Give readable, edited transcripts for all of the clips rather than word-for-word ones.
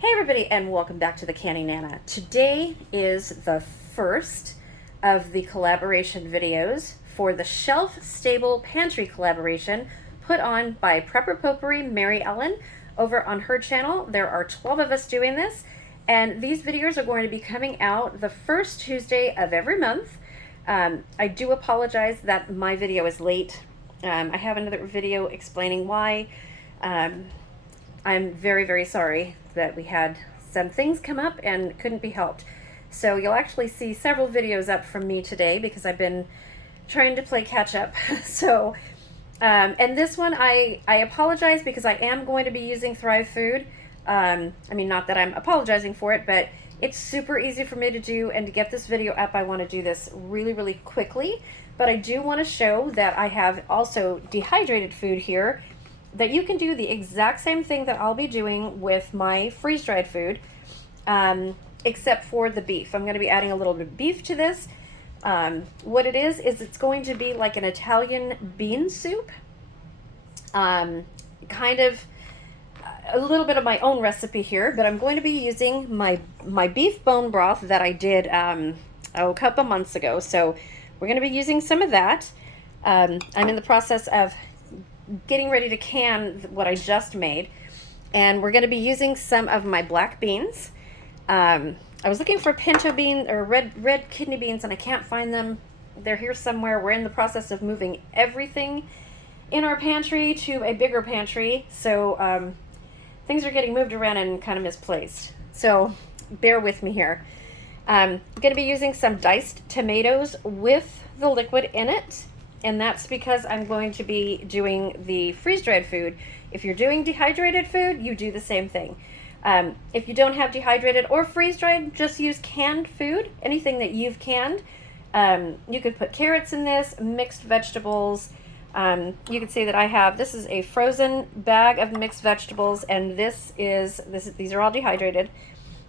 Hey everybody, and welcome back to the Canny Nana. Today is the first of the collaboration videos for the Shelf Stable Pantry collaboration put on by Prepper Potpourri Mary Ellen over on her channel. There are 12 of us doing this, and these videos are going to be coming out the first Tuesday of every month. I do apologize that my video is late. I have another video explaining why. I'm very, very sorry that we had some things come up and couldn't be helped. So you'll actually see several videos up from me today because I've been trying to play catch up. So, and this one I apologize because I am going to be using Thrive Food. I mean, not that I'm apologizing for it, but it's super easy for me to do, and to get this video up, I want to do this really, really quickly. But I do want to show that I have also dehydrated food here, that you can do the exact same thing that I'll be doing with my freeze-dried food, except for the beef. I'm going to be adding a little bit of beef to this. What it is it's going to be like an Italian bean soup, kind of a little bit of my own recipe here, but I'm going to be using my beef bone broth that I did a couple months ago. So we're going to be using some of that. I'm in the process of getting ready to can what I just made, and we're going to be using some of my black beans. I was looking for pinto bean or red kidney beans, and I can't find them. They're here somewhere. We're in the process of moving everything in our pantry to a bigger pantry, so things are getting moved around and kind of misplaced, so bear with me here. I'm going to be using some diced tomatoes with the liquid in it, and that's because I'm going to be doing the freeze-dried food. If you're doing dehydrated food, you do the same thing. If you don't have dehydrated or freeze-dried, just use canned food, anything that you've canned. You could put carrots in this, mixed vegetables. You can see that I have, this is a frozen bag of mixed vegetables, and these are all dehydrated.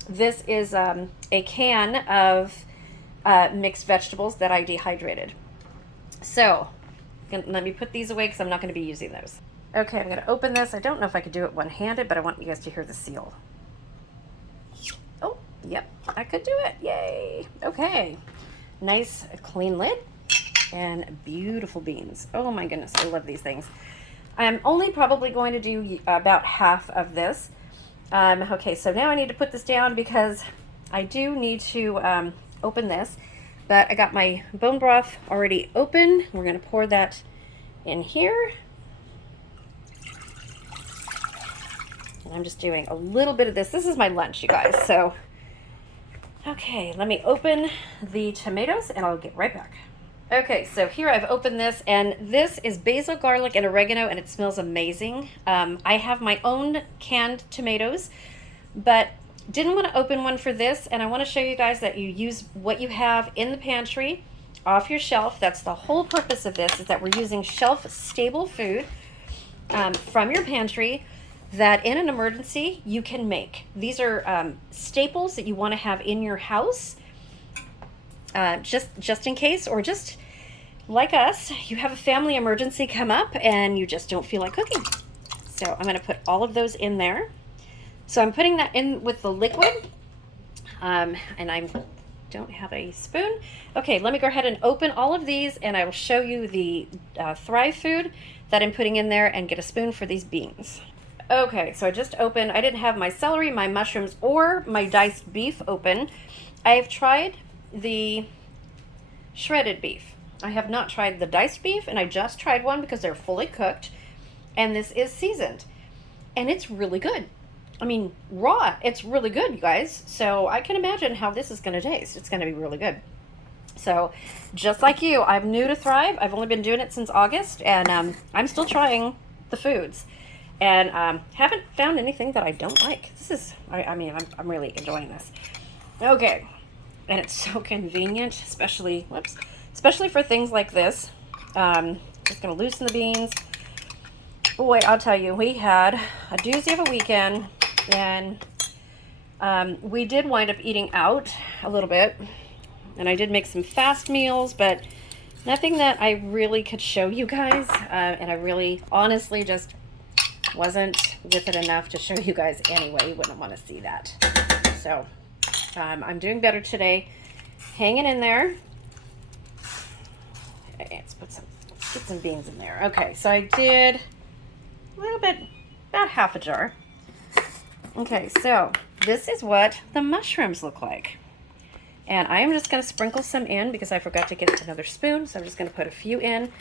This is a can of mixed vegetables that I dehydrated. So let me put these away because I'm not going to be using those. Okay, I'm going to open this. I don't know if I could do it one-handed, but I want you guys to hear the seal. Oh, yep, I could do it. Yay. Okay. Nice, clean lid and beautiful beans. Oh my goodness, I love these things. I'm only probably going to do about half of this. Okay, so now I need to put this down because I do need to open this. But I got my bone broth already open. We're going to pour that in here. And I'm just doing a little bit of this. This is my lunch, you guys. So, okay, let me open the tomatoes and I'll get right back. Okay, so here I've opened this, and this is basil, garlic, and oregano, and it smells amazing. I have my own canned tomatoes, but didn't want to open one for this, and I want to show you guys that you use what you have in the pantry off your shelf. That's the whole purpose of this, is that we're using shelf stable food from your pantry that in an emergency you can make. These are staples that you want to have in your house, just in case, or just like us, you have a family emergency come up and you just don't feel like cooking. So I'm going to put all of those in there. So I'm putting that in with the liquid, and I don't have a spoon. Okay, let me go ahead and open all of these, and I will show you the Thrive food that I'm putting in there and get a spoon for these beans. Okay, so I just opened, I didn't have my celery, my mushrooms, or my diced beef open. I have tried the shredded beef. I have not tried the diced beef, and I just tried one because they're fully cooked, and this is seasoned, and it's really good. I mean, raw, it's really good, you guys. So I can imagine how this is going to taste. It's going to be really good. So just like you, I'm new to Thrive. I've only been doing it since August, and I'm still trying the foods, and haven't found anything that I don't like. This is, I'm really enjoying this. Okay, and it's so convenient, especially for things like this. Just going to loosen the beans. Boy, I'll tell you, we had a doozy of a weekend. And we did wind up eating out a little bit, and I did make some fast meals, but nothing that I really could show you guys. And I really honestly just wasn't with it enough to show you guys anyway. You wouldn't want to see that. So I'm doing better today. Hanging in there. Okay, let's get some beans in there. Okay, so I did a little bit, about half a jar. Okay, so this is what the mushrooms look like. And I am just going to sprinkle some in because I forgot to get another spoon. So I'm just going to put a few in.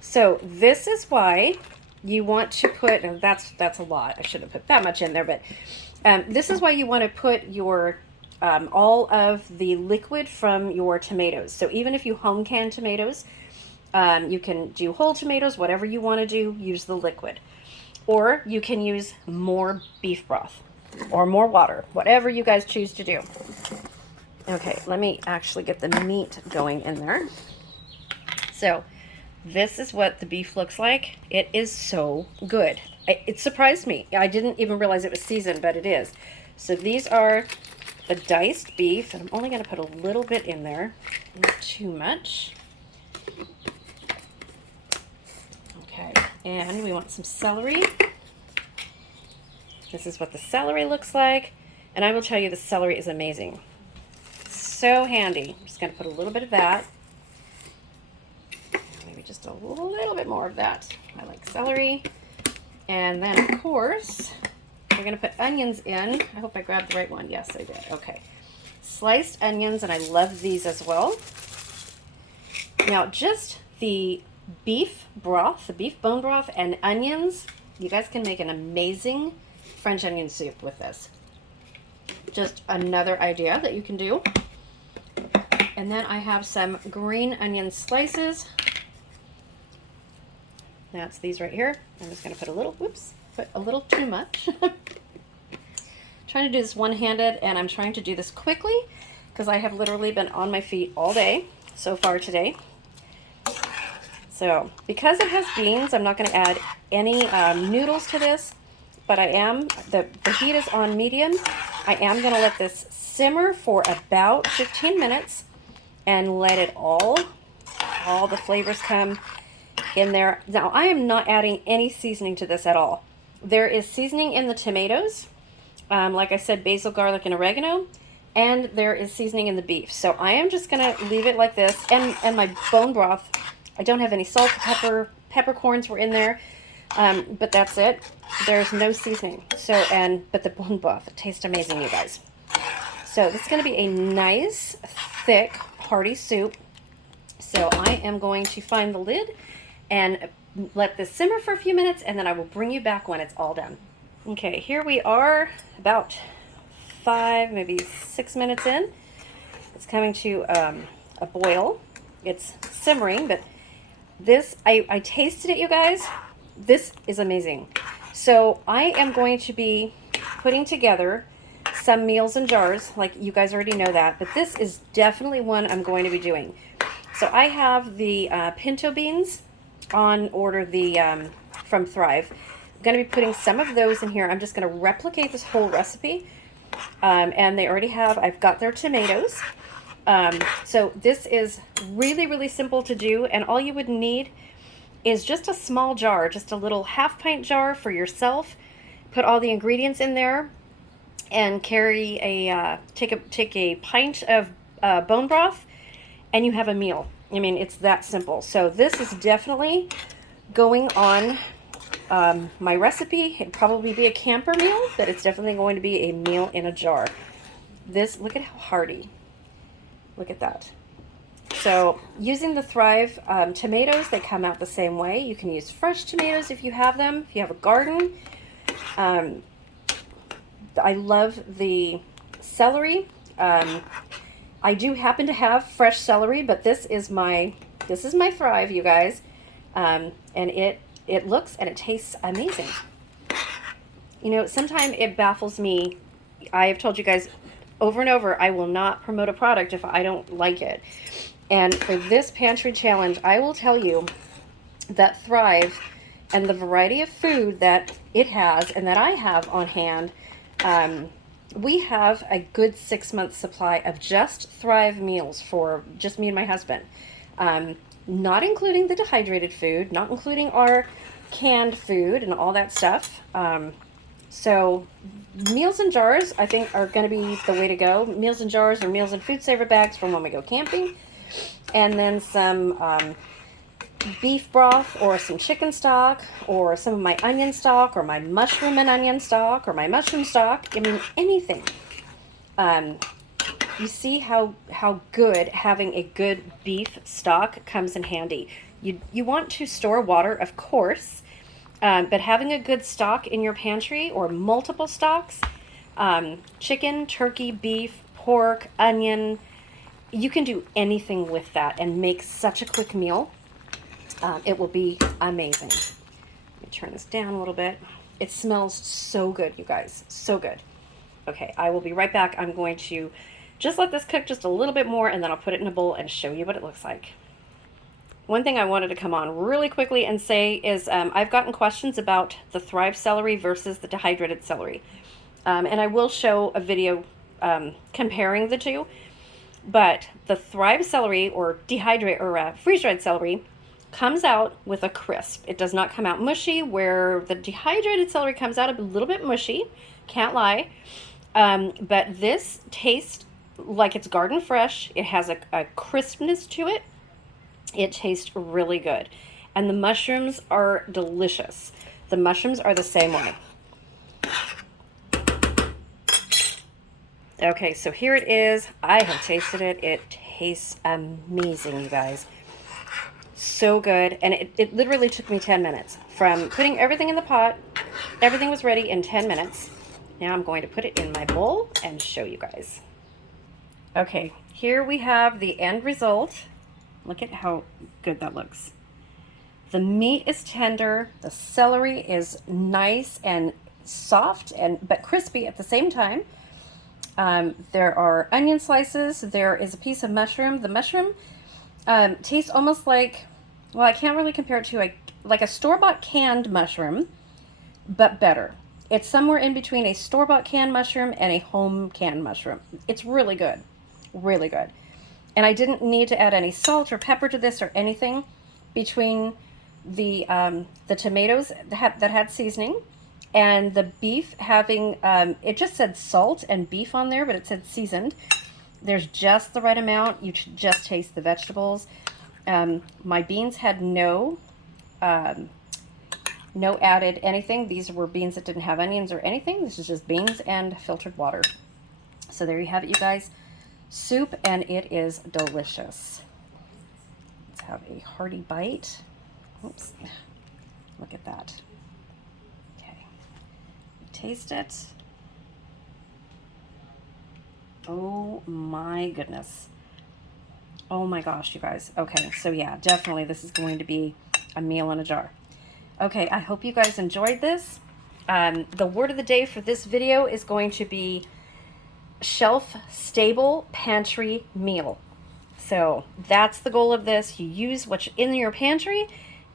So this is why you want to put, and that's a lot. I shouldn't have put that much in there, but this is why you want to put your all of the liquid from your tomatoes. So even if you home can tomatoes, you can do whole tomatoes, whatever you want to do, use the liquid. Or you can use more beef broth or more water, whatever you guys choose to do. Okay, let me actually get the meat going in there. So this is what the beef looks like. It is so good. It surprised me. I didn't even realize it was seasoned, but it is. So these are the diced beef, and I'm only going to put a little bit in there, not too much. Okay, and we want some celery. This is what the celery looks like, and I will tell you the celery is amazing. So handy. I'm just going to put a little bit of that. Maybe just a little bit more of that. I like celery. And then, of course, we're going to put onions in. I hope I grabbed the right one. Yes, I did. Okay. Sliced onions, and I love these as well. Now, just the beef broth, the beef bone broth, and onions, you guys can make an amazing French onion soup with this. Just another idea that you can do. And then I have some green onion slices. That's these right here. I'm just going to put a little, put a little too much. Trying to do this one-handed, and I'm trying to do this quickly because I have literally been on my feet all day so far today. So because it has beans, I'm not going to add any noodles to this, but I am, the heat is on medium. I am going to let this simmer for about 15 minutes and let it all the flavors come in there. Now, I am not adding any seasoning to this at all. There is seasoning in the tomatoes, like I said, basil, garlic, and oregano, and there is seasoning in the beef. So I am just going to leave it like this, and my bone broth, I don't have any salt, peppercorns were in there, but that's it. There's no seasoning. So, but the bone broth, it tastes amazing, you guys. So this is going to be a nice, thick, hearty soup. So I am going to find the lid and let this simmer for a few minutes, and then I will bring you back when it's all done. Okay, here we are about 5, maybe 6 minutes in. It's coming to a boil. It's simmering, but this, I tasted it, you guys. This is amazing. So I am going to be putting together some meals in jars, like you guys already know that, but this is definitely one I'm going to be doing. So I have the pinto beans on order, the from Thrive. I'm going to be putting some of those in here. I'm just going to replicate this whole recipe, and they already have, I've got their tomatoes. So this is really, really simple to do, and all you would need is just a small jar, just a little half-pint jar for yourself. Put all the ingredients in there, and carry a take a pint of bone broth, and you have a meal. I mean, it's that simple. So this is definitely going on my recipe. It'd probably be a camper meal, but it's definitely going to be a meal in a jar. This, look at how hearty. Look at that. So using the Thrive tomatoes, they come out the same way. You can use fresh tomatoes if you have them, if you have a garden. I love the celery. I do happen to have fresh celery, but this is my Thrive, you guys, and it looks and it tastes amazing. You know, sometimes it baffles me. I have told you guys over and over, I will not promote a product if I don't like it. And for this pantry challenge, I will tell you that Thrive and the variety of food that it has and that I have on hand, we have a good 6-month supply of just Thrive meals for just me and my husband. Not including the dehydrated food, not including our canned food and all that stuff. So meals in jars, I think, are going to be the way to go. Meals in jars or meals in food saver bags from when we go camping. And then some beef broth or some chicken stock or some of my onion stock or my mushroom and onion stock or my mushroom stock. I mean, anything. You see how good having a good beef stock comes in handy. You want to store water, of course, but having a good stock in your pantry or multiple stocks, chicken, turkey, beef, pork, onion, you can do anything with that and make such a quick meal. It will be amazing. Let me turn this down a little bit. It smells so good, you guys, so good. Okay, I will be right back. I'm going to just let this cook just a little bit more, and then I'll put it in a bowl and show you what it looks like. One thing I wanted to come on really quickly and say is I've gotten questions about the Thrive celery versus the dehydrated celery. And I will show a video comparing the two. But the Thrive celery or dehydrate or freeze-dried celery comes out with a crisp. It does not come out mushy, where the dehydrated celery comes out a little bit mushy. Can't lie. But this tastes like it's garden fresh. It has a crispness to it. It tastes really good. And the mushrooms are delicious. The mushrooms are the same way. Okay, so here it is. I have tasted it. It tastes amazing, you guys. So good. And it literally took me 10 minutes. From putting everything in the pot, everything was ready in 10 minutes. Now I'm going to put it in my bowl and show you guys. Okay, here we have the end result. Look at how good that looks. The meat is tender. The celery is nice and soft but crispy at the same time. There are onion slices. There is a piece of mushroom. The mushroom tastes almost like, well, I can't really compare it to like a store-bought canned mushroom, but better. It's somewhere in between a store-bought canned mushroom and a home canned mushroom. It's really good, really good. And I didn't need to add any salt or pepper to this or anything. Between the tomatoes that had seasoning and the beef having, it just said salt and beef on there, but it said seasoned. There's just the right amount. You should just taste the vegetables. My beans had no added anything. These were beans that didn't have onions or anything. This is just beans and filtered water. So there you have it, you guys. Soup, and it is delicious. Let's have a hearty bite. Oops. Look at that. Okay. Taste it. Oh my goodness. Oh my gosh, you guys. Okay, so yeah, definitely this is going to be a meal in a jar. Okay, I hope you guys enjoyed this. The word of the day for this video is going to be shelf-stable pantry meal. So that's the goal of this. You use what's in your pantry.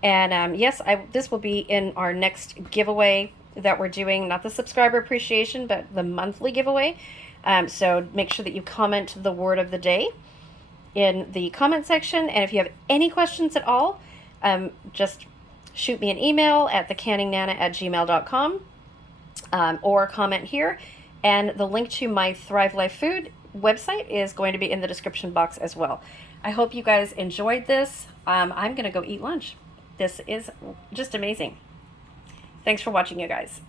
And yes, this will be in our next giveaway that we're doing, not the subscriber appreciation, but the monthly giveaway. So make sure that you comment the word of the day in the comment section. And if you have any questions at all, just shoot me an email at thecanningnana@gmail.com or comment here. And the link to my Thrive Life Food website is going to be in the description box as well. I hope you guys enjoyed this. I'm going to go eat lunch. This is just amazing. Thanks for watching, you guys.